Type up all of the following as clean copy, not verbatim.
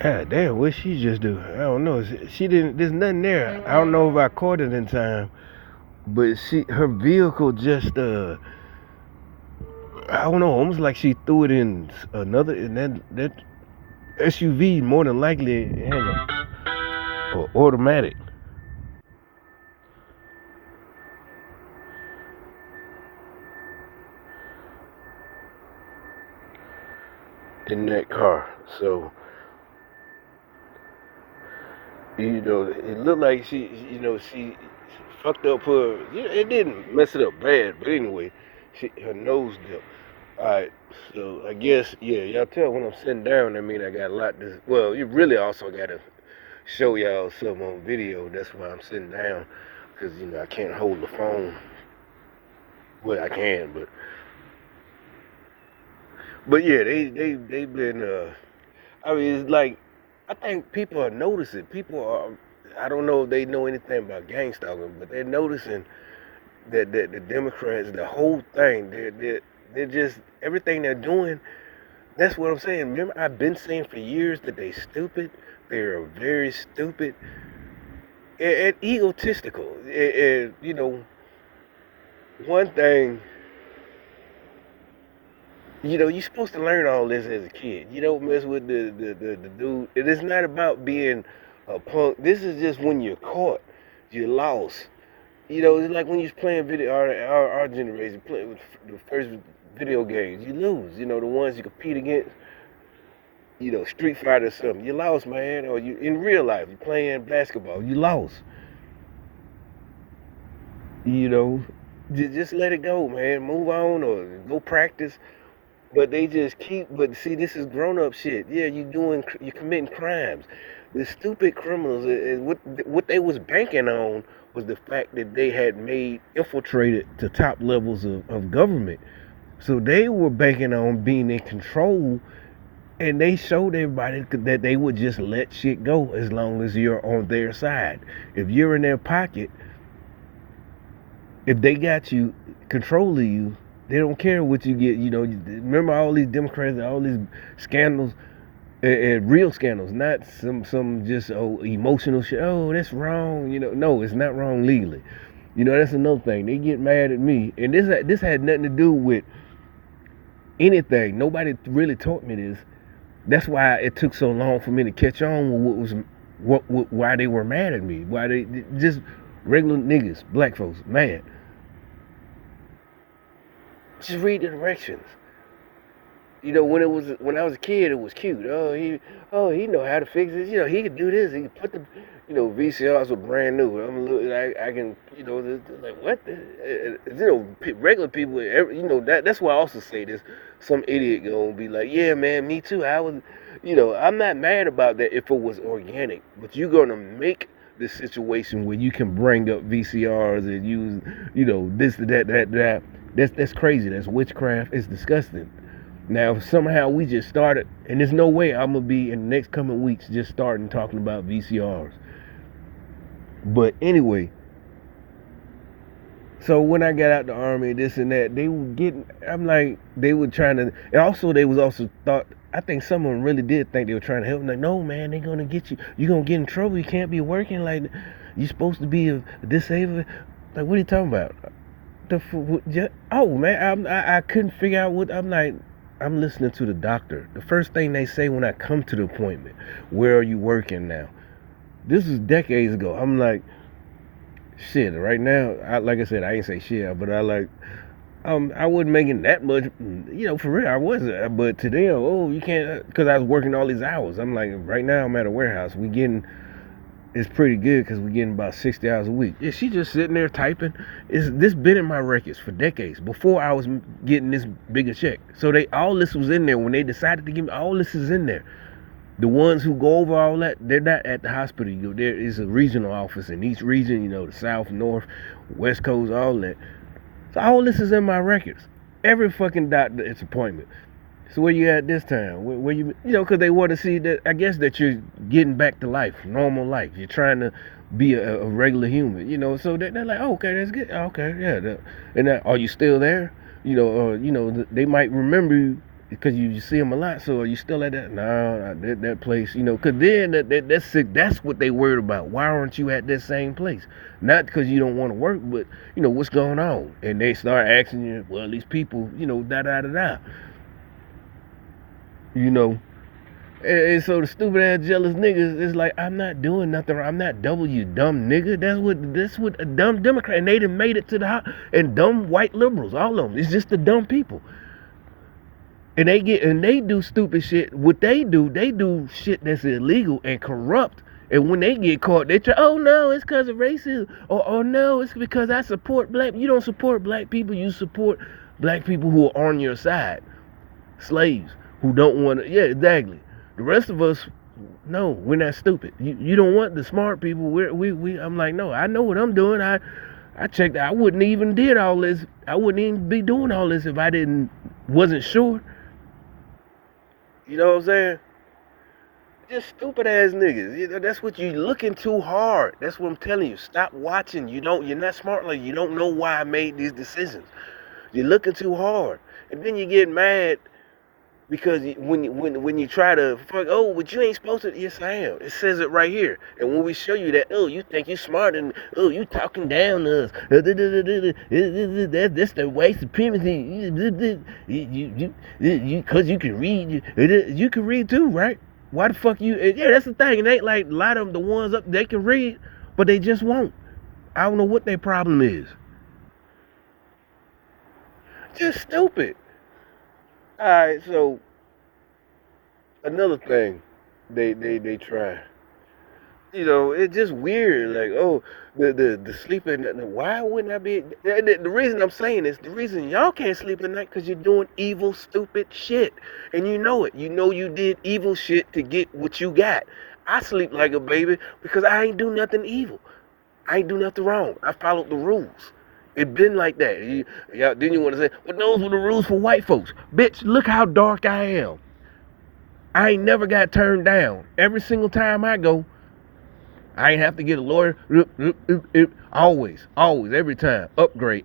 God damn, what she just do? I don't know. She didn't. There's nothing there. I don't know if I caught it in time, but her vehicle just I don't know, almost like she threw it in another, and that SUV more than likely has a automatic in that car. So it looked like she fucked up her. It didn't mess it up bad, but anyway, her nose dipped. All right, so I guess y'all tell when I'm sitting down. I mean, I got a lot to. Well, you really also got to show y'all some on video. That's why I'm sitting down, because I can't hold the phone. Well, I can, but yeah, they've been. I mean, it's like I think people are noticing. People are. I don't know if they know anything about gang stalking, but they're noticing that the Democrats, the whole thing, they're just everything they're doing. That's what I'm saying. Remember, I've been saying for years that they stupid. They're very stupid and egotistical. And one thing, you're supposed to learn all this as a kid. You don't mess with the dude. It is not about being a punk. This is just when you're caught, you're lost. It's like when you was playing video, our generation, playing with the first video games, you lose. The ones you compete against, Street Fighter or something, you lost, man. Or you in real life, you playing basketball, you lost. You know, just let it go, man. Move on or go practice. But they just keep. But see, this is grown up shit. Yeah, you committing crimes. The stupid criminals. What they was banking on was the fact that they had made infiltrated to top levels of government. So they were banking on being in control, and they showed everybody that they would just let shit go as long as you're on their side. If you're in their pocket, if they got you, controlling you, they don't care what you get. Remember all these Democrats, all these scandals, and real scandals, not some just emotional shit. Oh, that's wrong. No, it's not wrong legally. That's another thing. They get mad at me, and this had nothing to do with anything. Nobody really taught me this. That's why it took so long for me to catch on with why they were mad at me. Why they just regular niggas, black folks, mad. Just read the directions. When I was a kid, it was cute. He know how to fix it. He could do this. He could put the, VCRs were brand new. I can, like what? Regular people. That's why I also say this. Some idiot gonna be like, yeah, man, me too. I'm not mad about that if it was organic, but you're gonna make the situation where you can bring up VCRs and use, this, that. That's crazy. That's witchcraft. It's disgusting. Now, if somehow we just started, and there's no way I'm gonna be in the next coming weeks just starting talking about VCRs. But anyway, so when I got out the army, this and that, they were getting. I'm like, they were trying to, and also they was also thought. I think someone really did think they were trying to help. Like, no, man, they're gonna get you. You're gonna get in trouble. You can't be working like. You're supposed to be a disabled. Like, what are you talking about? Oh man, I couldn't figure out what. I'm like, I'm listening to the doctor. The first thing they say when I come to the appointment, where are you working now? This is decades ago. I'm like, shit. Right now, like I said, I ain't say shit, but I wasn't making that much. For real, I wasn't. But to them, oh, you can't, because I was working all these hours. I'm like, right now, I'm at a warehouse. We getting It's pretty good because we're getting about 60 hours a week. Yeah, she just sitting there typing. This been in my records for decades before I was getting this bigger check. So all this was in there when they decided to give me. All this is in there. The ones who go over all that, they're not at the hospital. There is a regional office in each region. The South, North, West Coast, all that. So all this is in my records. Every fucking doctor, it's appointment. So where you at this time? Where because they want to see that. I guess that you're getting back to life, normal life. You're trying to be a regular human. So they're like, oh, okay, that's good. Okay, yeah. And are you still there? They might remember you. Because you see them a lot. So are you still at that? No, that place, because then that's sick. That's what they worried about. Why aren't you at that same place? Not because you don't want to work, but what's going on. And they start asking you, well, these people, da da da da. You know, and so the stupid ass jealous niggas is like, I'm not doing nothing. I'm not double, you dumb nigga. That's what a dumb Democrat. And they done made it to the house. And dumb white liberals, all of them. It's just the dumb people. And they do stupid shit. What they do shit that's illegal and corrupt. And when they get caught, they try, oh no, it's because of racism. Or oh no, it's because I support black. You don't support black people. You support black people who are on your side. Slaves who don't want to. Yeah, exactly. The rest of us, no, we're not stupid. You don't want the smart people. I'm like, no, I know what I'm doing. I checked. I wouldn't even did all this. I wouldn't even be doing all this if I wasn't sure. You know what I'm saying? Just stupid ass niggas. That's what you looking too hard. That's what I'm telling you. Stop watching. You're not smart. Like, you don't know why I made these decisions. You're looking too hard. And then you get mad because when you try to fuck, oh, but you ain't supposed to. Yes, I am. It says it right here. And when we show you that, oh, you think you're smart and oh, you talking down to us. That's the white supremacy. You because you can read. You can read too, right? Why the fuck you? Yeah, that's the thing. It ain't like a lot of them, the ones up, they can read, but they just won't. I don't know what their problem is. Just stupid. All right, so another thing they try. It's just weird. Like, oh, the sleeping. Why wouldn't I be? The reason I'm saying this, the reason y'all can't sleep at night, because you're doing evil, stupid shit, and you know it. You know you did evil shit to get what you got. I sleep like a baby because I ain't do nothing evil. I ain't do nothing wrong. I followed the rules. It been like that. Then you want to say, but those were the rules for white folks. Bitch, look how dark I am. I ain't never got turned down. Every single time I go, I ain't have to get a lawyer. Always, every time. Upgrade.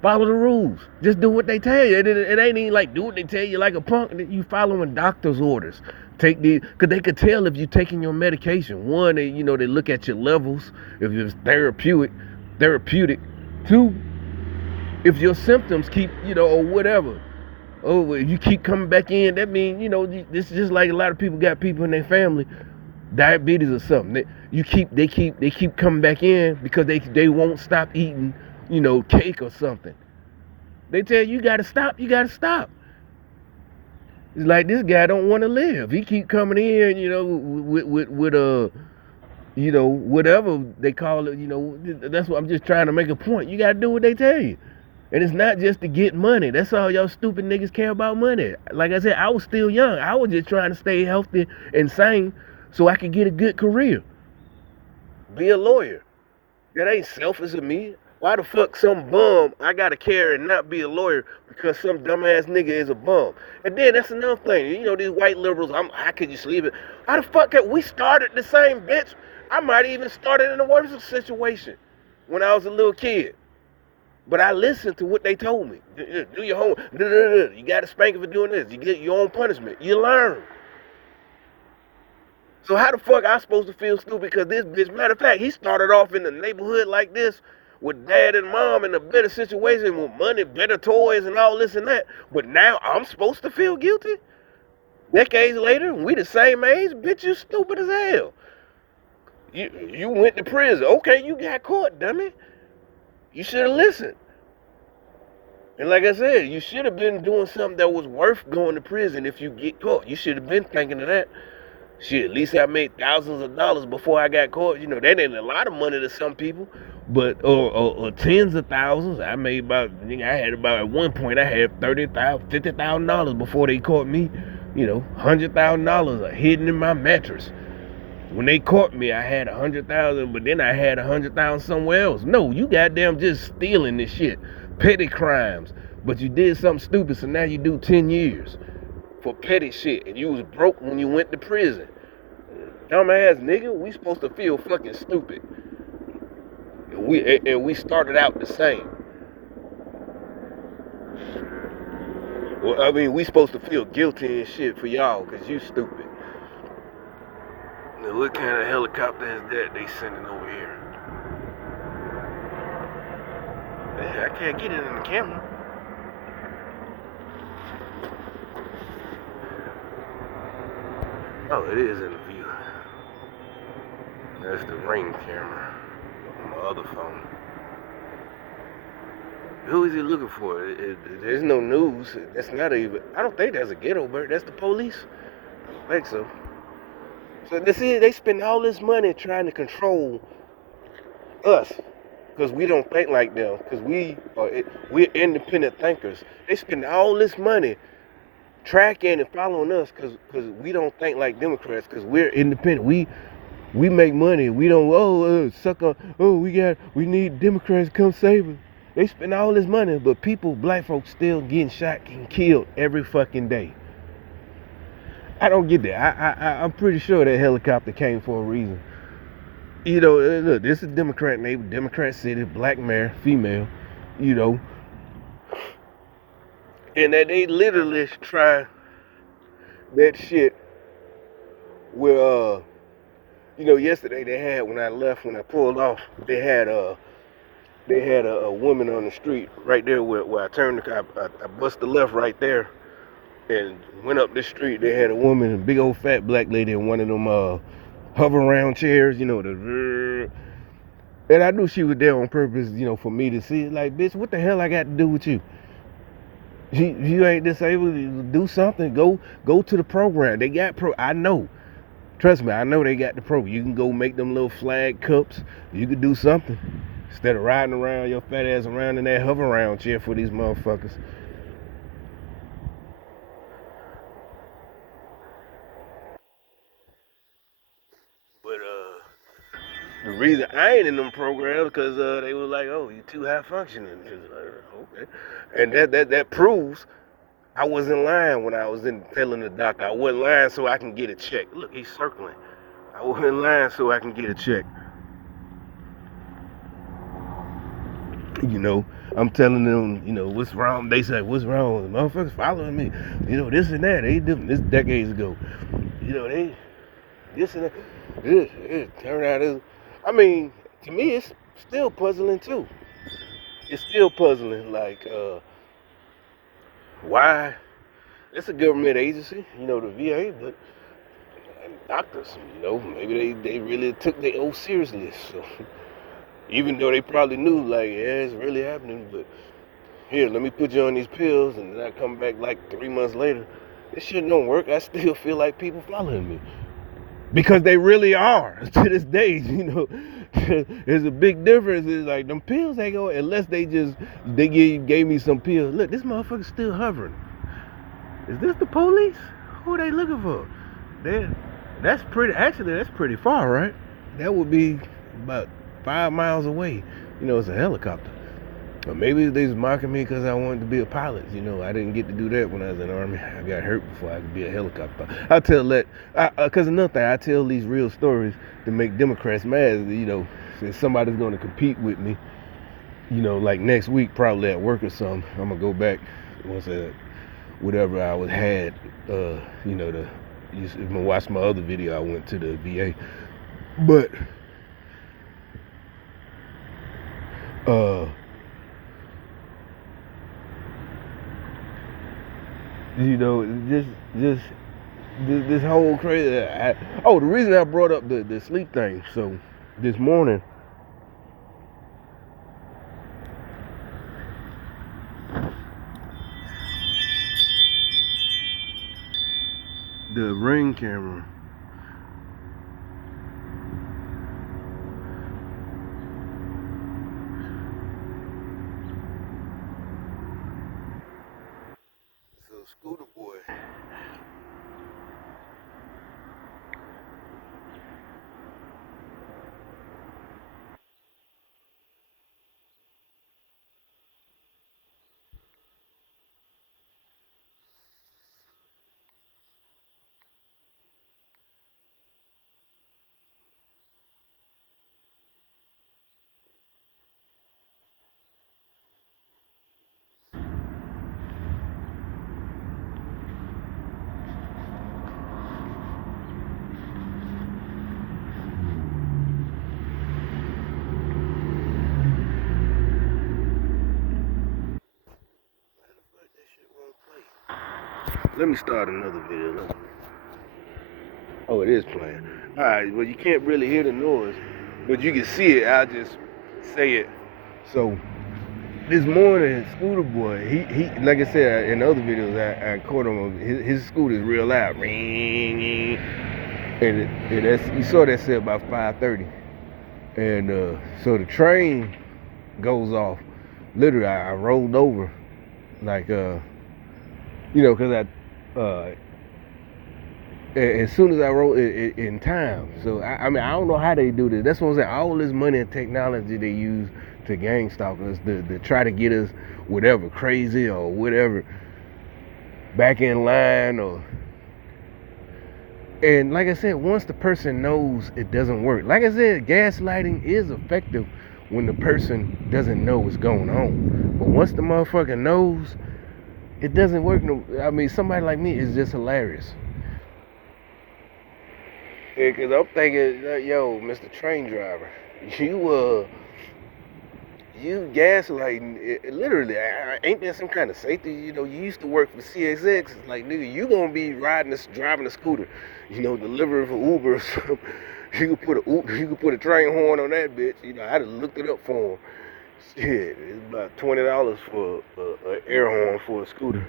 Follow the rules. Just do what they tell you. It ain't even like do what they tell you like a punk. You following doctor's orders. Because they could tell if you're taking your medication. One, they look at your levels, if it's therapeutic. Two, if your symptoms keep, or whatever. Oh, if you keep coming back in, that means, this is just like a lot of people got people in their family, diabetes or something. They keep coming back in because they won't stop eating, cake or something. They tell you gotta stop. It's like this guy don't want to live. He keep coming in, with whatever they call it. That's what I'm just trying to make a point. You gotta do what they tell you. And it's not just to get money. That's all y'all stupid niggas care about, money. Like I said, I was still young. I was just trying to stay healthy and sane so I could get a good career. Be a lawyer. That ain't selfish of me. Why the fuck some bum I gotta care and not be a lawyer because some dumbass nigga is a bum? And then that's another thing. These white liberals, how could you sleep it? How the fuck we started the same, bitch? I might even started in a worse situation when I was a little kid. But I listened to what they told me. Do your homework. You got to spank for doing this. You get your own punishment. You learn. So how the fuck I supposed to feel stupid because this bitch, matter of fact, he started off in the neighborhood like this with dad and mom in a better situation with money, better toys and all this and that. But now I'm supposed to feel guilty? Decades later, we the same age? Bitch, you stupid as hell. You went to prison. Okay, you got caught, dummy. You should have listened. And like I said, you should have been doing something that was worth going to prison if you get caught. You should have been thinking of that. Shit, at least I made thousands of dollars before I got caught. That ain't a lot of money to some people, but or tens of thousands. I had about at one point I had $50,000 before they caught me. $100,000 hidden in my mattress. When they caught me, I had 100,000, but then I had 100,000 somewhere else. No, you goddamn just stealing this shit, petty crimes. But you did something stupid, so now you do 10 years for petty shit, and you was broke when you went to prison. Dumbass nigga, we supposed to feel fucking stupid. And we started out the same. Well, I mean, we supposed to feel guilty and shit for y'all, cause you stupid. Now, what kind of helicopter is that they sending over here? I can't get it in the camera. Oh, it is in the view. That's the ring camera on my other phone. Who is he looking for? There's no news. That's not even. I don't think that's a ghetto bird. That's the police. I don't think so. So this is they spend all this money trying to control us because we don't think like them. Because we're independent thinkers. They spend all this money tracking and following us because we don't think like Democrats. Because we're independent. We make money. We don't suck on. Oh, we need Democrats to come save us. They spend all this money, but people, black folks, still getting shot, getting killed every fucking day. I don't get that. I'm pretty sure that helicopter came for a reason. You know, look, this is Democrat neighbor, Democrat city, black mayor, female. You know, and that they literally try that shit. Where yesterday they had when I pulled off, they had a woman on the street right there where I turned the car. I bust the left right there and went up the street. They had a woman, a big old fat black lady in one of them hover around chairs, and I knew she was there on purpose, for me to see. Like, bitch, what the hell I got to do with you? You ain't disabled. Do something. Go to the program. They got I know. Trust me, I know they got the program. You can go make them little flag cups. You could do something instead of riding around your fat ass around in that hover around chair for these motherfuckers. But the reason I ain't in them programs because they were like, "Oh, you too high functioning." Okay, and that proves I wasn't lying when I was in telling the doctor I wasn't lying so I can get a check. Look, he's circling. I wasn't lying so I can get a check. You know, I'm telling them, what's wrong. They say, "What's wrong?" Motherfuckers following me. This and that. They did this decades ago. They this and that. It turned out is. I mean, to me, it's still puzzling too. It's still puzzling. Like, why? It's a government agency, the VA, but doctors, maybe they really took their oath seriously. So even though they probably knew, like, yeah, it's really happening, but here, let me put you on these pills, and then I come back like 3 months later. This shit don't work. I still feel like people following me because they really are to this day. There's a big difference. It's like them pills ain't going unless they gave me some pills. Look, this motherfucker's still hovering. Is this the police? Who are they looking for? They, that's pretty. Actually, that's pretty far, right? That would be about 5 miles away. It's a helicopter. Or maybe they was mocking me because I wanted to be a pilot. I didn't get to do that when I was in the Army. I got hurt before I could be a helicopter. I tell that, because another thing, I tell these real stories to make Democrats mad. If somebody's going to compete with me, like next week, probably at work or something, I'm going to go back once whatever I was had, to watch my other video. I went to the VA. But, uh, just this whole crazy. The reason I brought up the sleep thing. So this morning, the ring camera. So Scooter Boy. Let me start another video. Oh, it is playing. All right, well, you can't really hear the noise, but you can see it. I'll just say it. So this morning, Scooter Boy, he like I said in other videos, I caught him. His scooter is real loud, ring, and that's, you saw that said about 5:30, and so the train goes off. Literally, I rolled over, like because as soon as I rolled in time. So I mean, I don't know how they do this. That's what I'm saying. All this money and technology they use to gang stalk us, to try to get us whatever crazy or whatever back in line, or, and like I said, once the person knows it doesn't work, like I said, gaslighting is effective when the person doesn't know what's going on. But once the motherfucker knows, it doesn't work. No, I mean, somebody like me is just hilarious. Yeah, cause I'm thinking, yo, Mr. Train Driver, you gaslighting. Literally, ain't there some kind of safety? You know, you used to work for CXX. Like, nigga, you gonna be driving a scooter, delivering for Uber or something. You could put a train horn on that bitch. You know, I just looked it up for him. Shit, it's about $20 for an air horn for a scooter.